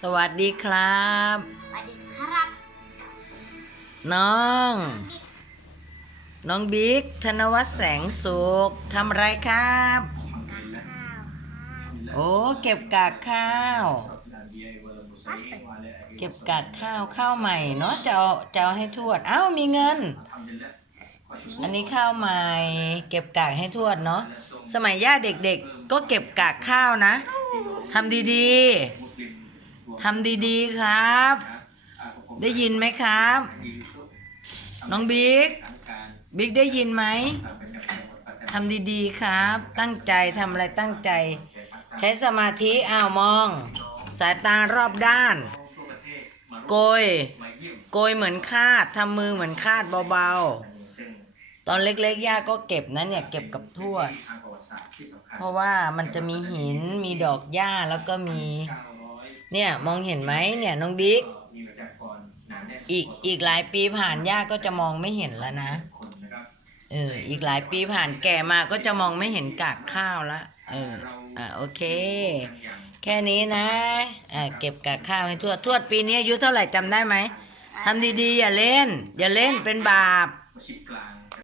สวัสดีครับ สวัสดีครับ น้อง น้องบิ๊กธนวัฒน์แสงสุขทำอะไรครับ โอ้เก็บกากข้าว เก็บกากข้าวข้าวใหม่เนาะจะเอาจะเอาให้ทวดเอ้ามีเงิน อันนี้ข้าวใหม่ เก็บกากให้ทวดเนาะสมัยย่าเด็กๆ ก็เก็บกากข้าวนะทำดีๆ ทำดีๆครับ ได้ยินไหมครับ น้องบิ๊ก บิ๊กได้ยินไหมทำดีๆครับ ตั้งใจทำอะไรตั้งใจ ใช้สมาธิอ้าวมอง สายตารอบด้าน โกย โกยเหมือนคาดทำมือเหมือนคาดเบาๆ ตอนเล็กๆย่าก็เก็บนะเนี่ยเก็บกับทวด เพราะว่ามันจะมีหินมีดอกหญ้าแล้วก็มี เนี่ยมองเห็นไหมเนี่ยน้องบิ๊กอีกอีกหลายปีผ่านย่าก็จะมองไม่เห็นแล้วนะเอออีกหลายปีผ่านแก่มาก็จะมองไม่เห็นกากข้าวละเอออะโอเค แค่นี้นะอ่าเก็บกากข้าวให้ทวดทวดปีนี้อายุเท่าไหร่จำได้ไหมทำดีๆ อย่าเล่น อย่าเล่นเป็นบาปชิปกลาง